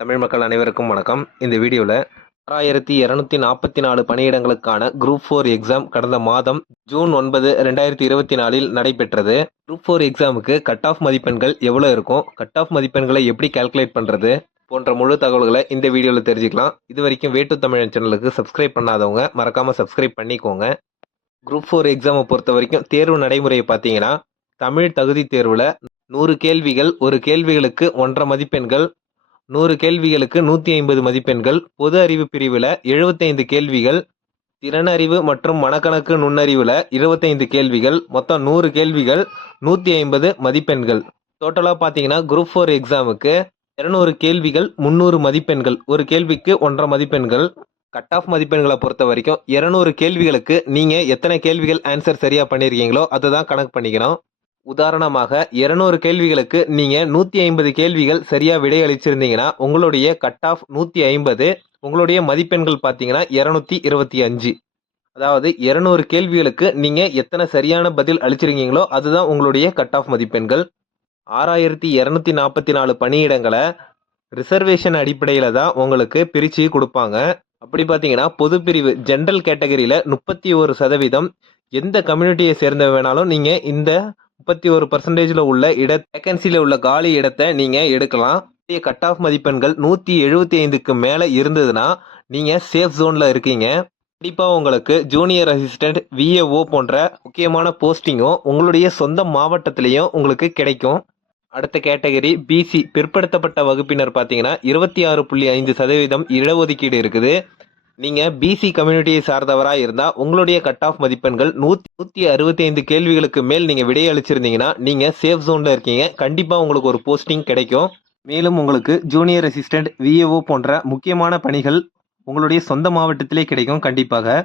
தமிழ் மக்கள் அனைவருக்கும் வணக்கம். இந்த வீடியோவில் ஆறாயிரத்தி இரநூத்தி நாற்பத்தி நாலு பணியிடங்களுக்கான குரூப் ஃபோர் எக்ஸாம் கடந்த மாதம் ஜூன் ஒன்பது ரெண்டாயிரத்தி இருபத்தி நாலில் நடைபெற்றது. குரூப் ஃபோர் எக்ஸாமுக்கு கட் ஆஃப் மதிப்பெண்கள் எவ்வளோ இருக்கும்? கட் ஆஃப் மதிப்பெண்களை எப்படி கால்குலேட் பண்ணுறது போன்ற முழு தகவல்களை இந்த வீடியோவில் தெரிஞ்சுக்கலாம். இது வரைக்கும் வேட்டு தமிழன் சேனலுக்கு சப்ஸ்கிரைப் பண்ணாதவங்க மறக்காமல் சப்ஸ்கிரைப் பண்ணிக்கோங்க. குரூப் ஃபோர் எக்ஸாமை பொறுத்த வரைக்கும் தேர்வு நடைமுறையை பார்த்தீங்கன்னா தமிழ் தகுதி தேர்வில் நூறு கேள்விகள் ஒரு கேள்விகளுக்கு ஒன்றரை மதிப்பெண்கள் நூறு கேள்விகளுக்கு நூற்றி ஐம்பது மதிப்பெண்கள் பொது அறிவு பிரிவில் எழுபத்தைந்து கேள்விகள் திறனறிவு மற்றும் மனக்கணக்கு நுண்ணறிவில் இருபத்தைந்து கேள்விகள் மொத்தம் நூறு கேள்விகள் நூற்றி ஐம்பது மதிப்பெண்கள். டோட்டலாக பார்த்தீங்கன்னா குரூப் ஃபோர் எக்ஸாமுக்கு இரநூறு கேள்விகள் முந்நூறு மதிப்பெண்கள். ஒரு கேள்விக்கு ஒன்றரை மதிப்பெண்கள். கட் ஆஃப் மதிப்பெண்களை பொறுத்த வரைக்கும் இரநூறு கேள்விகளுக்கு நீங்கள் எத்தனை கேள்விகள் ஆன்சர் சரியாக பண்ணியிருக்கீங்களோ அதை தான் கணக்கு பண்ணிக்கணும். உதாரணமாக இருநூறு கேள்விகளுக்கு நீங்கள் நூற்றி ஐம்பது கேள்விகள் சரியாக விடையளிச்சிருந்தீங்கன்னா உங்களுடைய கட் ஆஃப் நூற்றி ஐம்பது உங்களுடைய மதிப்பெண்கள் பார்த்தீங்கன்னா இரநூத்தி இருபத்தி அஞ்சு. அதாவது இருநூறு கேள்விகளுக்கு நீங்கள் எத்தனை சரியான பதில் அளிச்சிருக்கீங்களோ அதுதான் உங்களுடைய கட் ஆஃப் மதிப்பெண்கள். ஆறாயிரத்தி இரநூத்தி நாற்பத்தி நாலு பணியிடங்களை ரிசர்வேஷன் அடிப்படையில் தான் உங்களுக்கு பிரித்து கொடுப்பாங்க. அப்படி பார்த்தீங்கன்னா பொது பிரிவு ஜென்ரல் கேட்டகரியில் முப்பத்தி ஒரு சதவீதம் எந்த கம்யூனிட்டியை சேர்ந்த வேணாலும் நீங்கள் இந்த முப்பத்தி ஒரு பர்சன்டேஜில் உள்ள இட வேகன்சியில் உள்ள காலி இடத்தை நீங்கள் எடுக்கலாம். கட் ஆஃப் மதிப்பெண்கள் நூற்றி எழுபத்தி ஐந்துக்கு மேலே இருந்ததுன்னா நீங்கள் சேஃப் ஜோனில் இருக்கீங்க. கண்டிப்பாக உங்களுக்கு ஜூனியர் அசிஸ்டண்ட் விஏஓ போன்ற முக்கியமான போஸ்டிங்கும் உங்களுடைய சொந்த மாவட்டத்திலையும் உங்களுக்கு கிடைக்கும். அடுத்த கேட்டகரி பிசி பிற்படுத்தப்பட்ட வகுப்பினர் பார்த்தீங்கன்னா இருபத்தி ஆறு புள்ளி ஐந்து சதவீதம் இடஒதுக்கீடு இருக்குது. நீங்கள் பிசி கம்யூனிட்டியை சார்ந்தவராக இருந்தால் உங்களுடைய கட் ஆஃப் மதிப்பெண்கள் நூற்றி நூத்தி அறுபத்தி ஐந்து கேள்விகளுக்கு மேல் நீங்கள் விடையளிச்சிருந்தீங்கன்னா நீங்கள் சேஃப் ஜோனில் இருக்கீங்க. கண்டிப்பாக உங்களுக்கு ஒரு போஸ்டிங் கிடைக்கும். மேலும் உங்களுக்கு ஜூனியர் அசிஸ்டன்ட் விஏஓ போன்ற முக்கியமான பணிகள் உங்களுடைய சொந்த மாவட்டத்திலே கிடைக்கும் கண்டிப்பாக.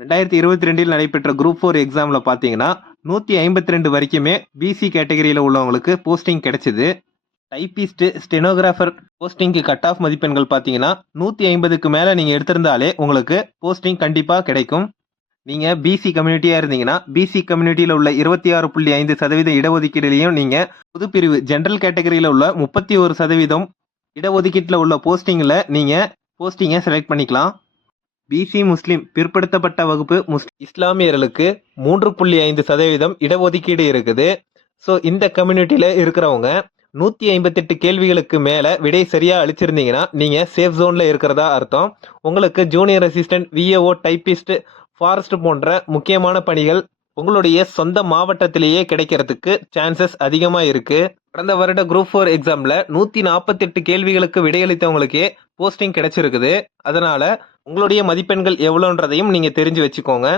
ரெண்டாயிரத்தி இருபத்தி ரெண்டில் நடைபெற்ற குரூப் ஃபோர் எக்ஸாமில் பார்த்தீங்கன்னா நூற்றி ஐம்பத்தி ரெண்டு வரைக்குமே பிசி கேட்டகரியில் உள்ளவங்களுக்கு போஸ்டிங் கிடைச்சிது. டைப்பிஸ்ட் ஸ்டெனோகிராஃபர் போஸ்டிங்க்கு கட் ஆஃப் மதிப்பெண்கள் பார்த்தீங்கன்னா நூற்றி ஐம்பதுக்கு மேலே நீங்கள் எடுத்திருந்தாலே உங்களுக்கு போஸ்டிங் கண்டிப்பாக கிடைக்கும். நீங்கள் பிசி கம்யூனிட்டியாக இருந்தீங்கன்னா பிசி கம்யூனிட்டியில் உள்ள இருபத்தி ஆறு புள்ளி ஐந்து சதவீத இடஒதுக்கீடுலையும் நீங்கள் புதுப்பிரிவு ஜென்ரல் கேட்டகரியில் உள்ள முப்பத்தி ஒரு சதவீதம் இடஒதுக்கீட்டில் உள்ள போஸ்டிங்கில் நீங்கள் போஸ்டிங்கை செலக்ட் பண்ணிக்கலாம். பிசி முஸ்லீம் பிற்படுத்தப்பட்ட வகுப்பு முஸ் இஸ்லாமியர்களுக்கு மூன்று புள்ளி ஐந்து சதவீதம் இடஒதுக்கீடு இருக்குது. ஸோ இந்த கம்யூனிட்டியில் இருக்கிறவங்க நூற்றி ஐம்பத்தெட்டு கேள்விகளுக்கு மேலே விடை சரியாக அழிச்சிருந்தீங்கன்னா நீங்கள் சேஃப் ஜோனில் இருக்கிறதா அர்த்தம். உங்களுக்கு junior assistant VAO typist forest போன்ற முக்கியமான பணிகள் உங்களுடைய சொந்த மாவட்டத்திலேயே கிடைக்கிறதுக்கு சான்சஸ் அதிகமாக இருக்குது கடந்த வருட குரூப் ஃபோர் எக்ஸாமில் நூற்றி நாற்பத்தெட்டு கேள்விகளுக்கு விடையளித்தவங்களுக்கே போஸ்டிங் கிடைச்சிருக்குது. அதனால் உங்களுடைய மதிப்பெண்கள் எவ்வளோன்றதையும் நீங்கள் தெரிஞ்சு வச்சுக்கோங்க.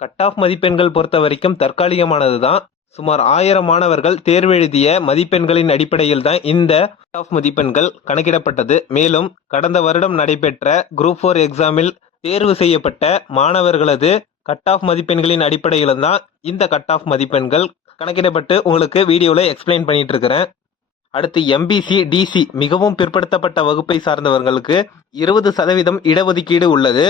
கட் ஆஃப் மதிப்பெண்கள் பொறுத்த வரைக்கும் தற்காலிகமானது தான் சுமார் ஆயிரம் மாணவர்கள் தேர்வு எழுதிய மதிப்பெண்களின் அடிப்படையில் தான் இந்த கட் ஆஃப் மதிப்பெண்கள் கணக்கிடப்பட்டது. மேலும் கடந்த வருடம் நடைபெற்ற குரூப் ஃபோர் எக்ஸாமில் தேர்வு செய்யப்பட்ட மாணவர்களது கட் ஆஃப் மதிப்பெண்களின் அடிப்படையில் தான் இந்த கட் ஆஃப் மதிப்பெண்கள் கணக்கிடப்பட்டு உங்களுக்கு வீடியோவில் எக்ஸ்பிளைன் பண்ணிட்டு இருக்கிறேன். அடுத்து எம்பிசி டிசி மிகவும் பிற்படுத்தப்பட்ட வகுப்பை சார்ந்தவர்களுக்கு இருபது சதவீதம் இடஒதுக்கீடு உள்ளது.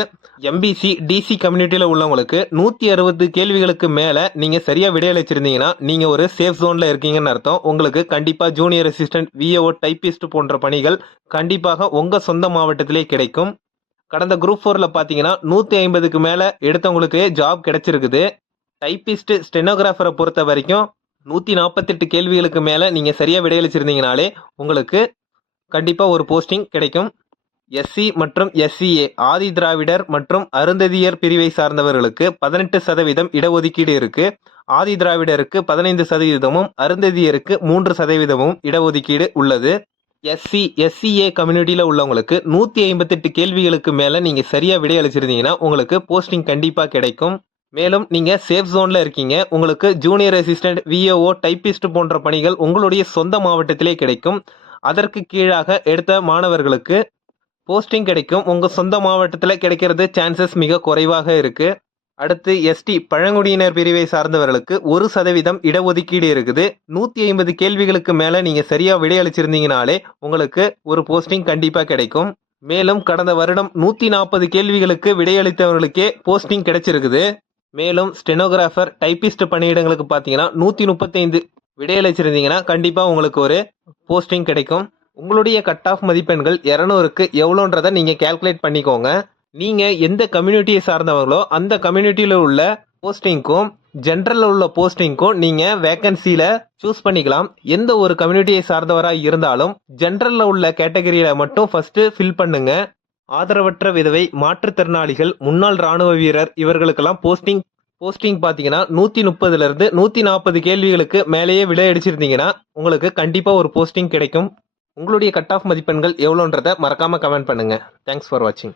எம்பிசி டிசி கம்யூனிட்டியில் உள்ளவங்களுக்கு நூற்றி அறுபது கேள்விகளுக்கு மேலே நீங்கள் சரியாக விடையளிச்சிருந்தீங்கன்னா நீங்கள் ஒரு சேஃப் ஜோனில் இருக்கீங்கன்னு அர்த்தம். உங்களுக்கு கண்டிப்பாக ஜூனியர் அசிஸ்டன்ட் விஏஓ டைப்பிஸ்ட் போன்ற பணிகள் கண்டிப்பாக உங்கள் சொந்த மாவட்டத்திலே கிடைக்கும். கடந்த குரூப் ஃபோரில் பார்த்தீங்கன்னா நூற்றி ஐம்பதுக்கு மேலே எடுத்தவங்களுக்கு ஜாப் கிடைச்சிருக்குது. டைப்பிஸ்ட் ஸ்டெனோகிராஃபரை பொறுத்த வரைக்கும் நூற்றி நாற்பத்தெட்டு கேள்விகளுக்கு மேலே நீங்கள் சரியாக விடையளிச்சிருந்தீங்கனாலே உங்களுக்கு கண்டிப்பாக ஒரு போஸ்டிங் கிடைக்கும். எஸ்சி மற்றும் எஸ்சிஏ ஆதி திராவிடர் மற்றும் அருந்ததியர் பிரிவை சார்ந்தவர்களுக்கு பதினெட்டு சதவீதம் இடஒதுக்கீடு இருக்கு. ஆதி திராவிடருக்கு பதினைந்து சதவீதமும் அருந்ததியருக்கு மூன்று சதவீதமும் இடஒதுக்கீடு உள்ளது. எஸ்சி எஸ்சிஏ கம்யூனிட்டியில் உள்ளவங்களுக்கு நூற்றி ஐம்பத்தெட்டு கேள்விகளுக்கு மேலே நீங்கள் சரியாக விடையளிச்சிருந்தீங்கன்னா உங்களுக்கு போஸ்டிங் கண்டிப்பாக கிடைக்கும். மேலும் நீங்கள் சேஃப் ஜோனில் இருக்கீங்க. உங்களுக்கு ஜூனியர் அசிஸ்டன்ட் விஏஓ டைப்பிஸ்ட் போன்ற பணிகள் உங்களுடைய சொந்த மாவட்டத்திலே கிடைக்கும். அதற்கு கீழாக எடுத்த மாணவர்களுக்கு போஸ்டிங் கிடைக்கும். உங்கள் சொந்த மாவட்டத்தில் கிடைக்கிறது சான்சஸ் மிக குறைவாக இருக்குது அடுத்து எஸ்டி பழங்குடியினர் பிரிவை சார்ந்தவர்களுக்கு ஒரு சதவீதம் இடஒதுக்கீடு இருக்குது. நூற்றி ஐம்பது கேள்விகளுக்கு மேலே நீங்கள் சரியாக விடையளிச்சிருந்தீங்கனாலே உங்களுக்கு ஒரு போஸ்டிங் கண்டிப்பாக கிடைக்கும். மேலும் கடந்த வருடம் நூற்றி நாற்பது கேள்விகளுக்கு விடையளித்தவர்களுக்கே போஸ்டிங் கிடைச்சிருக்குது. மேலும் ஸ்டெனோகிராஃபர் டைப்பிஸ்ட் பணியிடங்களுக்கு பார்த்தீங்கன்னா நூற்றி முப்பத்தைந்து விடையளிச்சிருந்தீங்கன்னா கண்டிப்பாக உங்களுக்கு ஒரு போஸ்டிங் கிடைக்கும். உங்களுடைய கட் ஆஃப் மதிப்பெண்கள் இரநூறுக்கு எவ்வளோன்றதை நீங்கள் கால்குலேட் பண்ணிக்கோங்க. நீங்கள் எந்த கம்யூனிட்டியை சார்ந்தவங்களோ அந்த கம்யூனிட்டியில் உள்ள போஸ்டிங்க்கும் ஜென்ரலில் உள்ள போஸ்டிங்க்கும் நீங்கள் வேக்கன்சியில் சூஸ் பண்ணிக்கலாம். எந்த ஒரு கம்யூனிட்டியை சார்ந்தவராக இருந்தாலும் ஜென்ரலில் உள்ள கேட்டகரியில் மட்டும் ஃபஸ்ட்டு ஃபில் பண்ணுங்கள் ஆதரவற்ற விதவை மாற்றுத்திறனாளிகள் முன்னாள் ராணுவ வீரர் இவர்களுக்கெல்லாம் போஸ்டிங் போஸ்டிங் பார்த்தீங்கன்னா நூற்றி முப்பதுலேருந்து நூற்றி நாற்பது கேள்விகளுக்கு மேலேயே விலை அடிச்சிருந்தீங்கன்னா உங்களுக்கு கண்டிப்பாக ஒரு போஸ்டிங் கிடைக்கும். உங்களுடைய கட் ஆஃப் மதிப்பெண்கள் எவ்வளோன்றதை மறக்காமல் கமெண்ட் பண்ணுங்கள் தேங்க்ஸ் ஃபார் வாட்சிங்